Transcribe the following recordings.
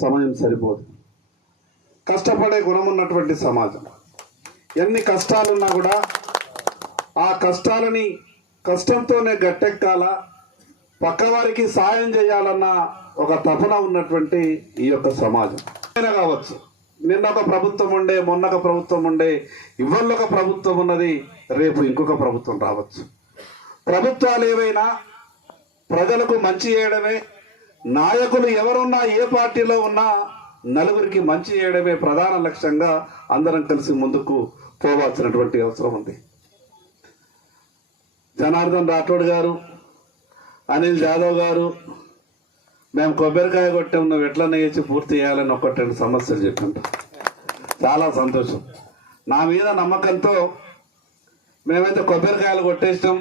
సమయం సరిపోదు. కష్టపడే గుణం ఉన్నటువంటి సమాజం. ఎన్ని కష్టాలున్నా కూడా ఆ కష్టాలని కష్టంతోనే గట్టెక్కాల, పక్కవారికి సాయం చేయాలన్న ఒక తపన ఉన్నటువంటి ఈ యొక్క సమాజం కావచ్చు. నిన్న ఒక ప్రభుత్వం ఉండే, మొన్న ఒక ప్రభుత్వం ఉండే, ఇవాళ ఒక ప్రభుత్వం ఉన్నది, రేపు ఇంకొక ప్రభుత్వం రావచ్చు. ప్రభుత్వాలు ఏవైనా ప్రజలకు మంచి చేయడమే, నాయకులు ఎవరున్నా ఏ పార్టీలో ఉన్నా నలుగురికి మంచి చేయడమే ప్రధాన లక్ష్యంగా అందరం కలిసి ముందుకు పోవాల్సినటువంటి అవసరం ఉంది. జనార్దన్ రాఠోడ్ గారు, అనిల్ జాదవ్ గారు, మేము కొబ్బరికాయ కొట్టాం, నువ్వు ఎట్లనే వేసి పూర్తి చేయాలని ఒకటి రెండు సమస్యలు చెప్పాను. చాలా సంతోషం. నా మీద నమ్మకంతో మేమైతే కొబ్బరికాయలు కొట్టేసినాం.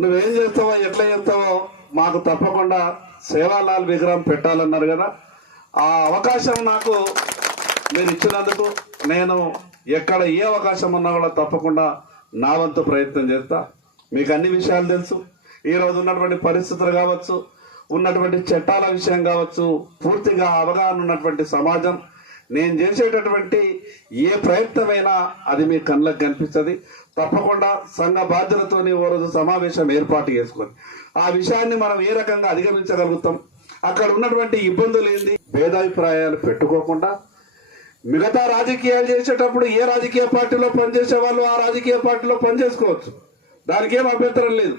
నువ్వేం చేస్తావో ఎట్లా చేస్తావో మాకు తప్పకుండా సేవాలాల్ విగ్రహం పెట్టాలన్నారు కదా, ఆ అవకాశం నాకు మీరు ఇచ్చినందుకు నేను ఎక్కడ ఏ అవకాశం ఉన్నా కూడా తప్పకుండా నా వంతు ప్రయత్నం చేస్తా. మీకు అన్ని విషయాలు తెలుసు. ఈరోజు ఉన్నటువంటి పరిస్థితులు కావచ్చు, ఉన్నటువంటి చట్టాల విషయం కావచ్చు, పూర్తిగా అవగాహన ఉన్నటువంటి సమాజం. నేను చేసేటటువంటి ఏ ప్రయత్నమైనా అది మీ కళ్ళకు కనిపిస్తుంది. తప్పకుండా సంఘ బాధ్యులతోని ఓ రోజు సమావేశం ఏర్పాటు చేసుకొని ఆ విషయాన్ని మనం ఏ రకంగా అధిగమించగలుగుతాం, అక్కడ ఉన్నటువంటి ఇబ్బందులు ఏంది, భేదాభిప్రాయాలు పెట్టుకోకుండా మిగతా రాజకీయాలు చేసేటప్పుడు ఏ రాజకీయ పార్టీలో పనిచేసే వాళ్ళు ఆ రాజకీయ పార్టీలో పనిచేసుకోవచ్చు, దానికి ఏం అభ్యంతరం లేదు.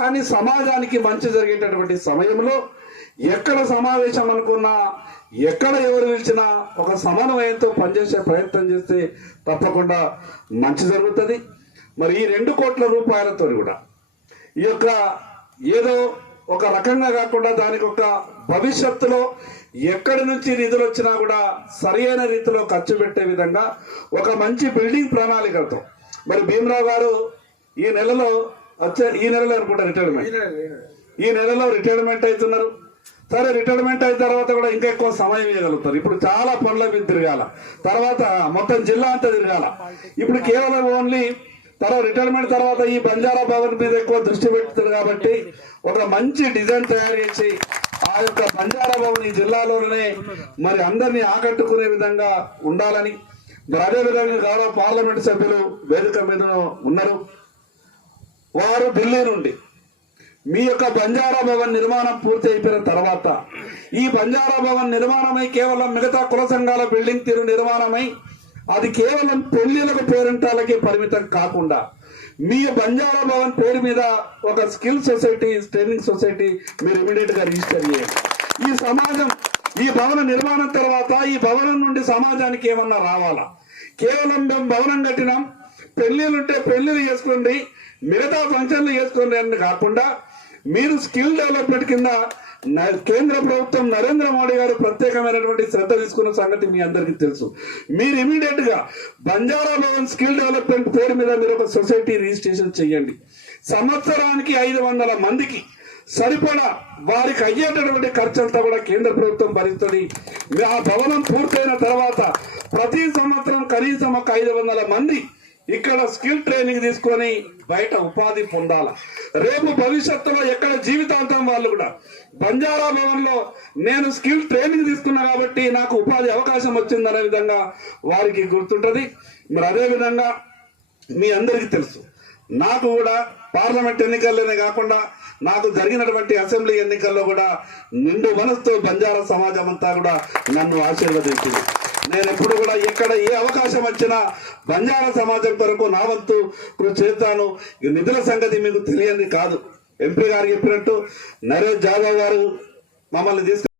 కానీ సమాజానికి మంచి జరిగేటటువంటి సమయంలో ఎక్కడ సమావేశం అనుకున్నా, ఎక్కడ ఎవరు పిలిచినా ఒక సమన్వయంతో పనిచేసే ప్రయత్నం చేస్తే తప్పకుండా మంచి జరుగుతుంది. మరి ఈ 2 కోట్ల రూపాయలతో కూడా ఈ యొక్క ఏదో ఒక రకంగా కాకుండా దానికి ఒక భవిష్యత్తులో ఎక్కడి నుంచి నిధులు వచ్చినా కూడా సరైన రీతిలో ఖర్చు పెట్టే విధంగా ఒక మంచి బిల్డింగ్ ప్రణాళికతో మరి భీమరావు గారు ఈ నెలలో అనుకుంటా ఈ నెలలో రిటైర్మెంట్ అవుతున్నారు. సరే, రిటైర్మెంట్ అయిన తర్వాత కూడా ఇంకా ఎక్కువ సమయం ఇవ్వగలుగుతారు. ఇప్పుడు చాలా పనుల మీద తిరగాల, తర్వాత మొత్తం జిల్లా అంతా తిరగాల. ఇప్పుడు కేవలం ఓన్లీ రిటైర్మెంట్ తర్వాత ఈ బంజారా భవన్ మీద ఎక్కువ దృష్టి పెడుతుంది. కాబట్టి ఒక మంచి డిజైన్ తయారు చేసి ఆ యొక్క బంజారా భవన్ ఈ జిల్లాలోనే మరి అందరినీ ఆకట్టుకునే విధంగా ఉండాలని, మరి అదేవిధంగా గౌరవ పార్లమెంటు సభ్యులు వేదిక మీద ఉన్నారు. వారు ఢిల్లీ నుండి మీ యొక్క బంజారా భవన్ నిర్మాణం పూర్తి అయిపోయిన తర్వాత ఈ బంజారా భవన్ నిర్మాణమై కేవలం మిగతా కుల సంఘాల బిల్డింగ్ తీరు నిర్మాణమై అది కేవలం పెళ్లిలకు పేరెంటాలకి పరిమితం కాకుండా మీ బంజారా భవన్ పేరు మీద ఒక స్కిల్ సొసైటీ, ట్రైనింగ్ సొసైటీ మీరు ఇమీడియట్ గా రిజిస్టర్ చేయండి. ఈ సమాజం ఈ భవన నిర్మాణం తర్వాత ఈ భవనం నుండి సమాజానికి ఏమన్నా రావాలా? కేవలం మేము భవనం కట్టినాం, పెళ్లిలుంటే పెళ్లిలు చేసుకోండి, మిగతా ఫంక్షన్లు చేసుకోండి అని కాకుండా మీరు స్కిల్ డెవలప్మెంట్ కింద కేంద్ర ప్రభుత్వం నరేంద్ర మోడీ గారు ప్రత్యేకమైనటువంటి శ్రద్ధ తీసుకున్న సంగతి మీ అందరికీ తెలుసు. మీరు ఇమీడియట్ గా బంజారా భవన్ స్కిల్ డెవలప్మెంట్ పేరు మీద మీరు ఒక సొసైటీ రిజిస్ట్రేషన్ చేయండి. సంవత్సరానికి 500 మందికి సరిపడా వారికి అయ్యేటటువంటి ఖర్చులతో కూడా కేంద్ర ప్రభుత్వం భరిస్తుంది. ఆ భవనం పూర్తయిన తర్వాత ప్రతి సంవత్సరం కనీసం ఒక 500 మంది ఇక్కడ స్కిల్ ట్రైనింగ్ తీసుకొని బయట ఉపాధి పొందాల. రేపు భవిష్యత్తులో ఎక్కడ జీవితాంతం వాళ్ళు కూడా బంజారా భవన్ లో నేను స్కిల్ ట్రైనింగ్ తీసుకున్నా కాబట్టి నాకు ఉపాధి అవకాశం వచ్చిందనే విధంగా వారికి గుర్తుంటది. మరి అదే విధంగా మీ అందరికీ తెలుసు, నాకు కూడా పార్లమెంట్ ఎన్నికల్లోనే కాకుండా నాకు జరిగినటువంటి అసెంబ్లీ ఎన్నికల్లో కూడా నిండు మనసుతో బంజారా సమాజం అంతా కూడా నన్ను ఆశీర్వదించింది. నేను ఎప్పుడు కూడా ఎక్కడ ఏ అవకాశం వచ్చినా బంజారా సమాజం కొరకు నా వంతు కృషి చేస్తాను. నిధుల సంగతి మీకు తెలియని కాదు. ఎంపీ గారు చెప్పినట్టు నరేష్ జాదవ్ గారు మమ్మల్ని